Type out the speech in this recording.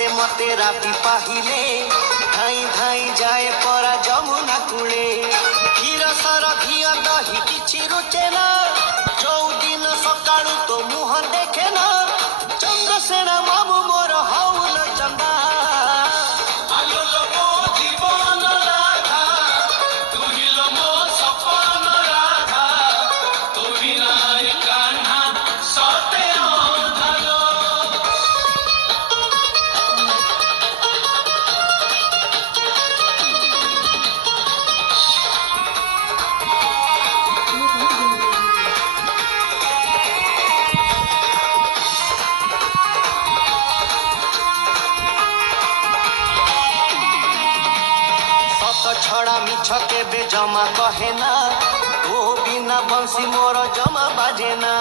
से मते राती पाहिले धाई धाई जाए परा जमुना कूले क्षीर सर घिया दही किछि रुचे ना जो दिन सकाळु तो मुह देखे ना चंद्रसेना मामू मोर हौल चंदा छड़ा मिछ के बे जमा कहे ना ओ बिना बंसी मोर जमा बाजे ना।